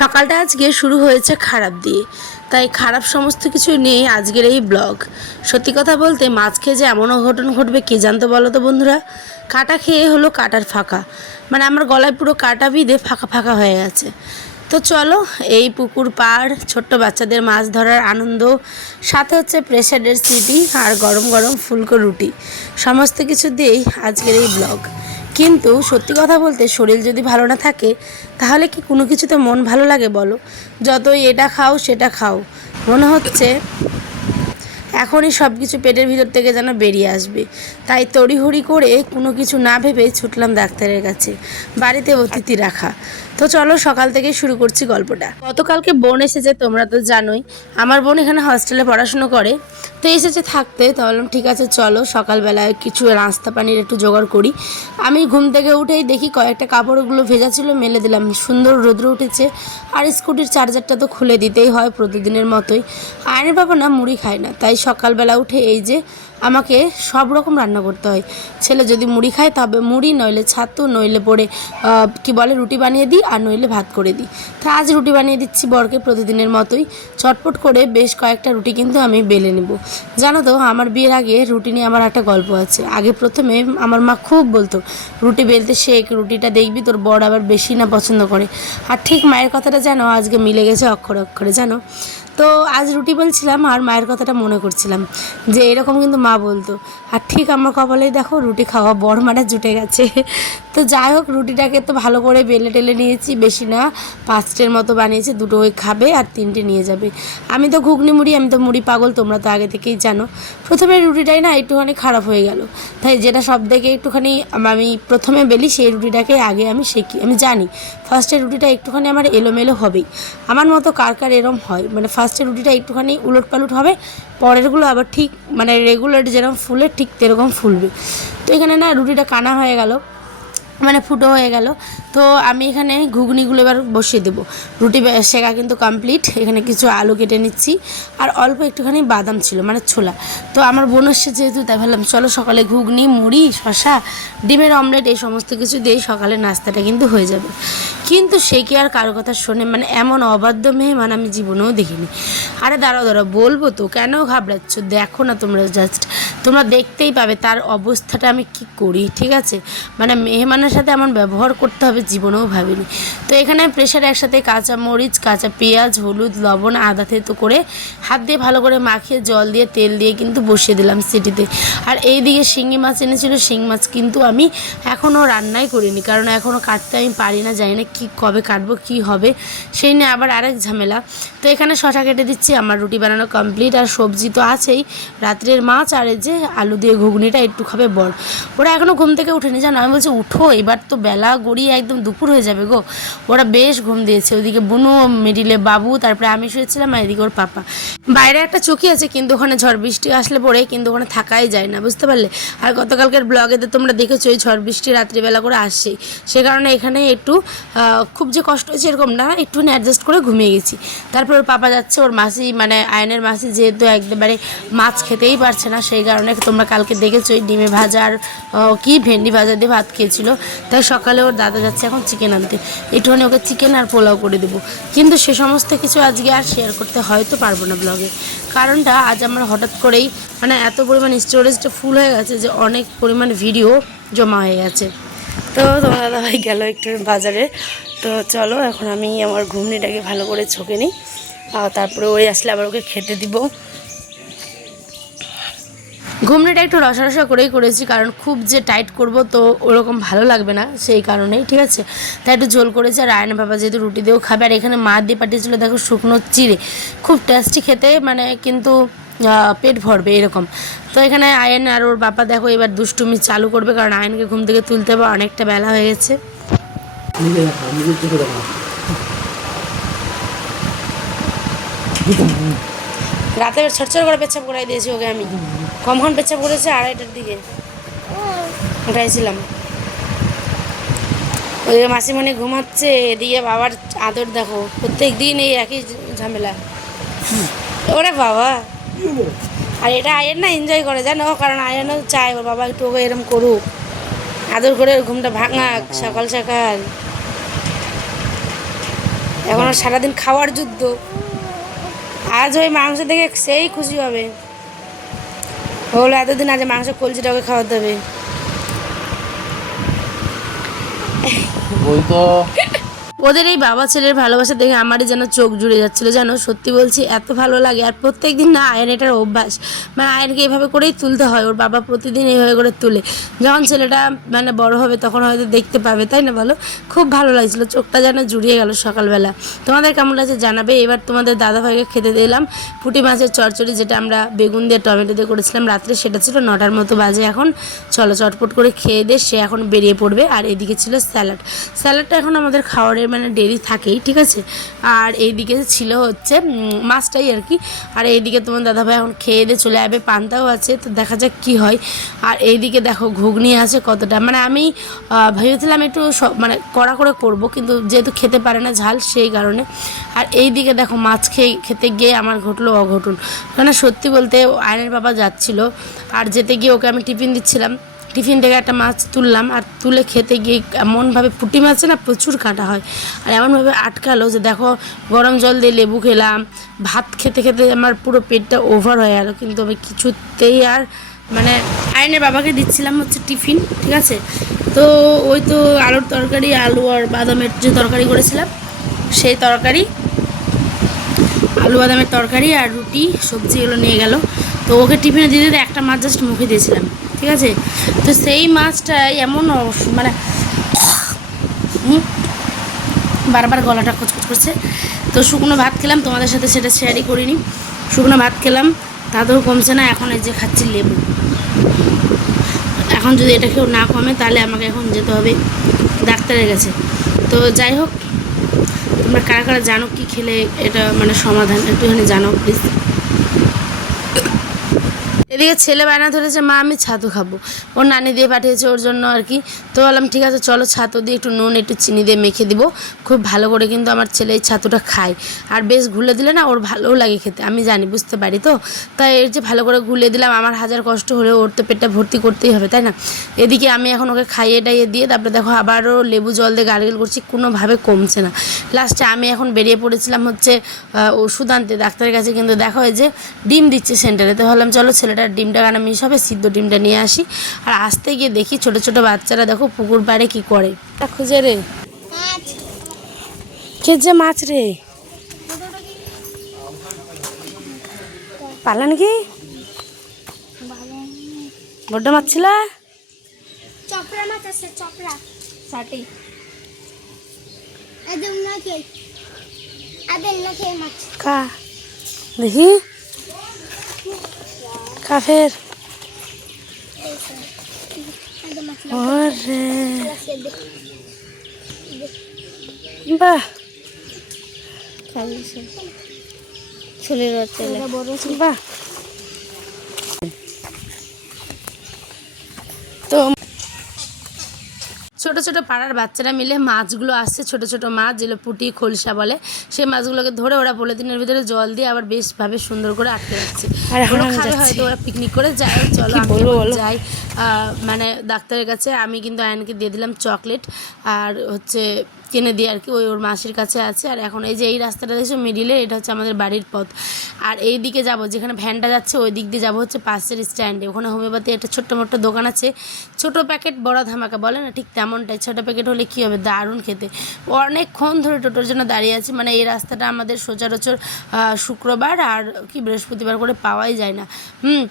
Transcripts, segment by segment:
সকালটা আজকে শুরু হয়েছে খারাপ দিয়ে, তাই খারাপ সমস্ত কিছু নিয়ে আজকের এই ব্লগ। সত্যি কথা বলতে মাছ খেয়ে যে এমন অঘটন ঘটবে কে জানতো বলো তো বন্ধুরা। কাটা খেয়ে হলো কাটার ফাঁকা, মানে আমার গলায় পুরো কাটা বিঁধে ফাঁকা ফাঁকা হয়ে গেছে। তো চলো, এই পুকুর পাড়, ছোট্ট বাচ্চাদের মাছ ধরার আনন্দ, সাথে হচ্ছে প্রেসারের সিটি আর গরম গরম ফুলকো রুটি, সমস্ত কিছু দিয়েই আজকের এই ব্লগ। কিন্তু সত্যি কথা বলতে শরীর যদি ভালো না থাকে তাহলে কি কোনো কিছুতে মন ভালো লাগে বলো? যতই এটা খাও সেটা খাও, মনে হচ্ছে এখনই সব কিছু পেটের ভিতর থেকে যেন বেরিয়ে আসবে। তাই তড়িহড়ি করে কোনো কিছু না ভেবে ছুটলাম ডাক্তারের কাছে, বাড়িতে অতিথি রাখা। তো চলো সকাল থেকে শুরু করছি গল্পটা। গতকালকে বোন এসেছে, তোমরা তো জানোই আমার বোন এখানে হস্টেলে পড়াশুনো করে। তো এসেছে থাকতে, তো বললাম ঠিক আছে চলো সকালবেলায় কিছু নাস্তা পানির একটু জোগাড় করি। আমি ঘুম থেকে উঠেই দেখি কয়েকটা কাপড়গুলো ভেজা ছিল, মেলে দিলাম, সুন্দর রোদ্র উঠেছে। আর স্কুটির চার্জারটা তো খুলে দিতেই হয় প্রতিদিনের মতোই। আয়নের বাবা না মুড়ি খায় না, তাই সকালবেলা উঠে এই যে আমাকে সব রকম রান্না করতে হয়। ছেলে যদি মুড়ি খায় তবে মুড়ি, নইলে ছাতু, নইলে পরে কি বলে রুটি বানিয়ে দিই, আর নইলে ভাত করে দিই। তা আজ রুটি বানিয়ে দিচ্ছি বরকে প্রতিদিনের মতোই। চটপট করে বেশ কয়েকটা রুটি কিন্তু আমি বেলে নেব। জানো তো আমার বিয়ের আগে রুটি নিয়ে আমার একটা গল্প আছে। আগে প্রথমে আমার মা খুব বলতো রুটি বেলতে শেখ, রুটিটা দেখবি তোর বর আবার বেশি না পছন্দ করে। আর ঠিক মায়ের কথাটা জানো আজকে মিলে গেছে অক্ষরে অক্ষরে, জানো। তো আজ রুটি বলছিলাম আর মায়ের কথাটা মনে করছিলাম যে এরকম কিন্তু মা বলতো। আর ঠিক আমার কপালেই দেখো রুটি খাওয়া বড় মারা জুটে গেছে। তো যাই হোক, রুটিটাকে তো ভালো করে বেলে টেলে নিয়েছি, বেশি না 5টের মতো বানিয়েছি। 2টো ওই খাবে আর 3টে নিয়ে যাবে। আমি তো ঘুগনি মুড়ি, আমি তো মুড়ি পাগল, তোমরা তো আগে থেকেই জানো। প্রথমে রুটিটাই না একটুখানি খারাপ হয়ে গেল, তাই যেটা সব থেকে একটুখানি আমি প্রথমে বেলি সেই রুটিটাকে আগে আমি শেখি। আমি জানি ফার্স্টের রুটিটা একটুখানি আমার এলোমেলো হবেই, আমার মতো কার কার এরম হয়, মানে ফার্স্টের রুটিটা একটুখানি উলট পালট হবে, পরেরগুলো আবার ঠিক মানে রেগুলার যেরকম ফুলে ঠিক সেরকম ফুলবে। তো এখানে না রুটিটা কানা হয়ে গেল, মানে ফুটো হয়ে গেল। তো আমি এখানে ঘুগনিগুলো এবার বসিয়ে দেবো। রুটি শেখা কিন্তু কমপ্লিট। এখানে কিছু আলু কেটে নিচ্ছি, আর অল্প একটুখানি বাদাম ছিল মানে ছোলা। তো আমার বোন এসছে যেহেতু, তাই ভাবলাম চলো সকালে ঘুগনি, মুড়ি, শশা, ডিমের অমলেট এই সমস্ত কিছু দিয়ে সকালের নাস্তাটা কিন্তু হয়ে যাবে। কিন্তু সে কি আর কারো কথা শোনে? মানে এমন অবাধ্য মেহমান আমি জীবনেও দেখিনি। আরে দাঁড়াও দাঁড়াও, বলবো তো, কেন ঘাবড়াচ্ছ? দেখো না তোমরা, জাস্ট তোমরা দেখতেই পাবে তার অবস্থাটা আমি কি করি, ঠিক আছে? মানে মেহমানের সাথে এমন ব্যবহার করতে হবে জীবনেও ভাবিনি। তো এখানে প্রেশারে একসাথে কাঁচা মরিচ, কাঁচা পেঁয়াজ, হলুদ, লবণ, আদা থেতো করে হাত দিয়ে ভালো করে মাখিয়ে জল দিয়ে তেল দিয়ে কিন্তু বসিয়ে দিলাম সিটিতে। আর এইদিকে শিঙি মাছ এনেছিল, শিঙি মাছ কিন্তু আমি এখনও রান্নাই করিনি, কারণ এখনও কাটতে আমি পারি না, জানি না কী কবে কাটবো কী হবে, সেই নিয়ে আবার আরেক ঝামেলা। তো এখানে শশা কেটে দিচ্ছি, আমার রুটি বানানো কমপ্লিট। আর সবজি তো আছেই, রাত্রের মাছ, আর এই যে আলু দিয়ে ঘুগনিটা একটু খাবে বর। ওরা এখনও ঘুম থেকে উঠেনি জানো। আমি বলছি উঠো, এবার তো বেলা গড়িয়ে একদম দুপুর হয়ে যাবে গো। ওরা বেশ ঘুম দিয়েছে, ওইদিকে বুনু, মিডিলে বাবু, তারপরে আমি শুয়েছিলাম, আর এদিকে ওর পাপা। বাইরে একটা চকি আছে, কিন্তু ওখানে ঝড় বৃষ্টি আসলে পরে কিন্তু ওখানে থাকাই যায় না, বুঝতে পারলে। আর গতকালকের ব্লগেতে তোমরা দেখেছো ওই ঝড় বৃষ্টি রাত্রিবেলা করে আসছেই, সে কারণে এখানে একটু খুব যে কষ্ট হয়েছে এরকম না, একটুখানি অ্যাডজাস্ট করে ঘুমিয়ে গেছি। তারপর ওর পাপা যাচ্ছে, ওর মাসি মানে আয়নের মাসি যেহেতু একবারে মাছ খেতেই পারছে না, সেই কারণে তোমরা কালকে দেখেছো ওই ডিমে ভাজা আর কি ভেন্ডি ভাজা দিয়ে ভাত খেয়েছিল। তাই সকালে ওর দাদা যাচ্ছে এখন চিকেন আনতে, একটুখানি ওকে চিকেন আর পোলাও করে দেবো। কিন্তু সে সমস্ত কিছু আজকে আর শেয়ার করতে হয়তো পারবো না ব্লগে, কারণটা আজ আমার হঠাৎ করেই মানে এত পরিমাণ স্টোরেজটা ফুল হয়ে গেছে যে অনেক পরিমাণ ভিডিও জমা হয়ে গেছে। তো তোমার দাদাভাই গেল একটু বাজারে। তো চলো এখন আমি আমার ঘুগনিটাকে ভালো করে ছকে নিই, আর তারপরে ওই আসলে আবার ওকে খেতে দিব। ঘুগনিটা একটু রসা রসা করেই করেছি, কারণ খুব যে টাইট করব তো ওরকম ভালো লাগবে না, সেই কারণেই, ঠিক আছে। তাই একটু ঝোল করেছি। আর আয়না বাবা যেহেতু রুটি দিয়েও খাবে, আর এখানে মা দিয়ে পাঠিয়েছিলো দেখো শুকনো চিড়ে, খুব টেস্টি খেতে, মানে কিন্তু পেট ভরবে এরকম। তো এখানে আয়ন আর ওর বাবা দেখো এবার দুষ্টুমি চালু করবে, কারণ আয়নকে ঘুম থেকে তুলতে হবে, অনেকটা বেলা হয়ে গেছে। রাতে ছড়ছড় করে পেচ্ছাপ করাই দিয়েছি ওকে আমি, কমক্ষণ পেচ্ছাপ করেছে 2:30টার দিকে উঠাইছিলাম। ওই মাসিমণি ঘুমাচ্ছে, এদিকে বাবার আদর দেখো, প্রত্যেক দিন এই একই ঝামেলা। ওরে বাবা, আর এটা আয়ন না এনজয় করে জানো, কারণ আয়নও চায় ওর বাবা একটু ওকে এরম করুক, আদর করে ওর ঘুমটা ভাঙাক সকাল সকাল। এখন আর সারাদিন খাওয়ার যুদ্ধ। আজ ওই মাংস দেখে সেই খুশি হবে, হলো এতদিন আজ মাংস কলজিটাকে খাওয়াতে হবে। ওই তো ওদের এই বাবা ছেলের ভালোবাসা দেখে আমারই যেন চোখ জুড়ে যাচ্ছিলো, জানো সত্যি বলছি এত ভালো লাগে। আর প্রত্যেক দিন না আয়ন এটার অভ্যাস, মানে আয়নকে এভাবে করেই তুলতে হয়, ওর বাবা প্রতিদিন এইভাবে করে তুলে। যখন ছেলেটা মানে বড় হবে তখন হয়তো দেখতে পাবে, তাই না বলো? খুব ভালো লাগছিলো, চোখটা যেন জুড়িয়ে গেল সকালবেলা। তোমাদের কেমন লাগছে জানাবে। এবার তোমাদের দাদাভাইকে খেতে দিলাম পুঁটি মাছের চচ্চড়ি, যেটা আমরা বেগুন দিয়ে টমেটো দিয়ে করেছিলাম রাত্রে, সেটা ছিল 9টার মতো বাজে এখন। চলো চটপট করে খেয়ে দিয়ে সে এখন বেরিয়ে পড়বে। আর এদিকে ছিল স্যালাডটা এখন আমাদের খাওয়ারের মানে দেরি থাকেই, ঠিক আছে। আর এইদিকে ছিল হচ্ছে মাছটাই আর কি। আর এইদিকে তোমার দাদাভাই এখন খেয়ে দিয়ে চলে যাবে, পান্তাও আছে, তো দেখা যাক কি হয়। আর এইদিকে দেখো ঘুগনি আছে কতটা, মানে আমি ভেবেছিলাম একটু মানে কড়া করে করব, কিন্তু যেহেতু খেতে পারে না ঝাল, সেই কারণে। আর এইদিকে দেখো মাছ খেতে গিয়ে আমার ঘটলো অঘটন। মানে সত্যি বলতে আয়নের বাবা যাচ্ছিল, আর যেতে গিয়ে ওকে আমি টিফিন দিচ্ছিলাম, টিফিন থেকে একটা মাছ তুললাম, আর তুলে খেতে গিয়ে এমনভাবে পুঁটি মাছে না প্রচুর কাঁটা হয়, আর এমনভাবে আটকালো যে দেখো গরম জল দিয়ে লেবু খেলাম, ভাত খেতে খেতে আমার পুরো পেটটা ওভার হয়ে গেলো। কিন্তু আমি কিছুতেই আর মানে আইনের বাবাকে দিচ্ছিলাম হচ্ছে টিফিন, ঠিক আছে। তো ওই তো আলুর তরকারি, আলু আর বাদামের যে তরকারি করেছিলাম সেই তরকারি, আলু বাদামের তরকারি আর রুটি সবজি এগুলো নিয়ে গেল। তো ওকে টিফিনে দিতে দিতে একটা মাছ জাস্ট মুখে দিয়েছিলাম, ঠিক আছে। তো সেই মাছটা এমন মানে বারবার গলাটা খচখচ করছে। তো শুকনো ভাত খেলাম, তোমাদের সাথে সেটা শেয়ারই করিনি। শুকনো ভাত খেলাম, তাতেও কমছে না। এখন এই যে খাচ্ছি লেবু। এখন যদি এটা কেউ না কমে তাহলে আমাকে এখন যেতে হবে ডাক্তারের কাছে। তো যাই হোক, তোমরা কারা কারা জানো কি খেলে এটা মানে সমাধান, একটুখানি জানো প্লিজ। এদিকে ছেলে বায়না ধরেছে, মা আমি ছাতু খাবো, ওর নানি দিয়ে পাঠিয়েছে ওর জন্য আর কি। তো বললাম ঠিক আছে চলো ছাতু দিয়ে একটু নুন একটু চিনি দিয়ে মেখে দিব, খুব ভালো করে কিন্তু আমার ছেলে এই ছাতুটা খায়। আর বেশ ঘুলে দিলে না ওর ভালোও লাগে খেতে, আমি জানি বুঝতে পারি। তো তাই এর যে ভালো করে ঘুলে দিলাম, আমার হাজার কষ্ট হলেও ওর তো পেটটা ভর্তি করতেই হবে, তাই না। এদিকে আমি এখন ওকে খাইয়ে টাইয়ে দিয়ে তারপরে দেখো আবারও লেবু জল দিয়ে গার্গেল করছি, কোনোভাবে কমছে না। লাস্টে আমি এখন বেরিয়ে পড়েছিলাম হচ্ছে ওষুধ আনতে ডাক্তারের কাছে, কিন্তু দেখো এই যে ডিম দিচ্ছে সেন্টারে। তো ভাবলাম চলো ছেলেটার ডিমটা কানা মিস হবে, সিদ্ধ ডিমটা নিয়ে আসি। আর আসতে গিয়ে দেখি ছোট ছোট বাচ্চারা দেখো পুকুর পাড়ে কি করে, খুঁজে রে খেজে মাছ রে, পালা নাকি বড্ড মাছ ছিল। চপড়া মাছ আছে, চপড়া সাটি একদম না খেয়ে আদের না খেয়ে মাছ খা দেখি, খা ফের। একদম মাছ ওরে দে বাহ, খাইছে ছেলের বাচ্চা বড় বাহ। তো ছোটো ছোটো পাড়ার বাচ্চারা মিলে মাছগুলো আসছে, ছোট ছোট মাছ যেগুলো পুঁটি খলসা বলে, সেই মাছগুলোকে ধরে ওরা পলিথিনের ভিতরে জল দিয়ে আবার বেশভাবে সুন্দর করে আটকে রাখছে। ওরা খাবে হয়তো, ওরা পিকনিক করে যায়। চলো আমি যাই মানে ডাক্তারের কাছে। আমি কিন্তু আয়নকে দিয়ে দিলাম চকলেট আর হচ্ছে কিনে দিয়ে আর কি, ওর মাসির কাছে আছে। আর এখন এই যে এই রাস্তাটা দেখছো মিডিলে, এটা হচ্ছে আমাদের বাড়ির পথ। আর এই দিকে যাব যেখানে ভ্যানটা যাচ্ছে, ওই দিক দিয়ে যাবো হচ্ছে পাশের স্ট্যান্ডে, ওখানে হোমিওপ্যাথি একটা ছোট্ট মোট্ট দোকান আছে, ছোটো প্যাকেট বড় ধামাকা বলে না, ঠিক তেমনটাই। ছোটো প্যাকেট হলে কী হবে, দারুণ খেতে। অনেকক্ষণ ধরে টোটোর জন্য দাঁড়িয়ে আছি, মানে এই রাস্তাটা আমাদের সচরাচর শুক্রবার আর কি বৃহস্পতিবার করে পাওয়াই যায় না।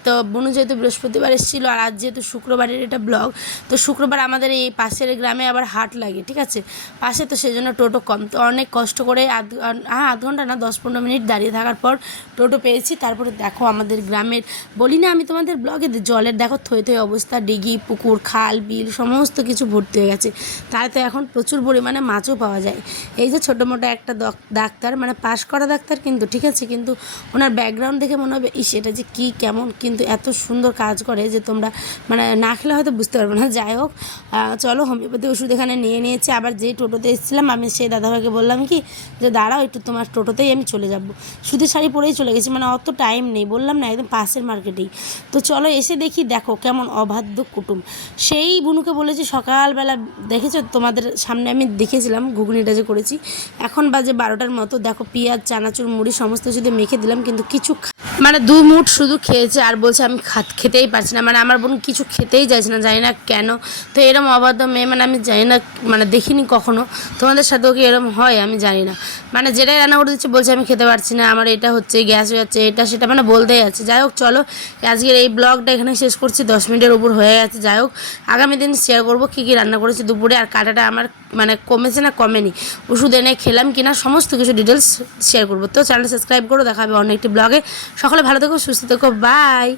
তো বুনু যেহেতু বৃহস্পতিবার এসেছিলো, আর আজ যেহেতু শুক্রবারের এটা ব্লগ, তো শুক্রবার আমাদের এই পাশের গ্রামে আবার হাট লাগে, ঠিক আছে পাশে, তো সেই জন্য টোটো কম। তো অনেক কষ্ট করে আধ ঘন্টা না 10-15 মিনিট দাঁড়িয়ে থাকার পর টোটো পেয়েছি। তারপরে দেখো আমাদের গ্রামের, বলি না আমি তোমাদের ব্লগে, জলের দেখো থই থই অবস্থা, ডিগি পুকুর খাল বিল সমস্ত কিছু ভর্তি হয়ে গেছে। তাই তো এখন প্রচুর পরিমাণে মাছও পাওয়া যায়। এই যে ছোটো মোটো একটা ডাক্তার, মানে পাশ করা ডাক্তার কিন্তু, ঠিক আছে, কিন্তু ওনার ব্যাকগ্রাউন্ড দেখে মনে হবে ইস এটা যে কী কেমন, কিন্তু এত সুন্দর কাজ করে যে তোমরা মানে মানে না খেলে হয়তো বুঝতে পারবো না। যাই হোক চলো হোমিওপ্যাথি ওষুধ এখানে নিয়ে নিয়েছি। আবার যে টোটোতে এসেছিলাম আমি সেই দাদাভাইকে বললাম কি যে দাঁড়াও একটু তোমার টোটোতেই আমি চলে যাব। সুতির শাড়ি পরেই চলে গেছি, মানে অত টাইম নেই, বললাম না একদম পাশের মার্কেটেই। তো চলো এসে দেখি দেখো কেমন অবাধ্য কুটুম। সেই বুনুকে বলেছি সকালবেলা, দেখেছো তোমাদের সামনে আমি দেখেছিলাম ঘুগনিটা যে করেছি, এখন বাজে 12টার মতো। দেখো পেঁয়াজ চানাচুর মুড়ি সমস্ত কিছু দিয়ে মেখে দিলাম, কিন্তু কিছু মানে 2 মুঠ শুধু খেয়েছে আর বলছে আমি খেতেই পারছি না। মানে আমার বোন কিছু খেতেই চাইছে না, জানি না কেন। তো এরম অবাধ্য মেয়ে মানে আমি জানি না, মানে দেখিনি কখনো। তোমাদের সাথেও কি এরম হয় আমি জানি না। মানে যেটাই রান্না করে দিচ্ছে বলছে আমি খেতে পারছি না, আমার এটা হচ্ছে, গ্যাস হয়ে যাচ্ছে, এটা সেটা মানে বলতেই আছে। যাই হোক চলো আজকের এই ব্লগটা এখানে শেষ করছি, 10 মিনিটের উপর হয়ে গেছে। যাই হোক আগামী দিন শেয়ার করবো কী কী রান্না করেছি দুপুরে, আর কাটাটা আমার মানে কমেছে না কমেনি, ওষুধ এনে খেলাম কিনা সমস্ত কিছু ডিটেলস শেয়ার করবো। তো চ্যানেল সাবস্ক্রাইব করো, দেখা হবে অন্য একটি ব্লগে। সকলে ভালো থেকো, সুস্থ থেকো, বাই।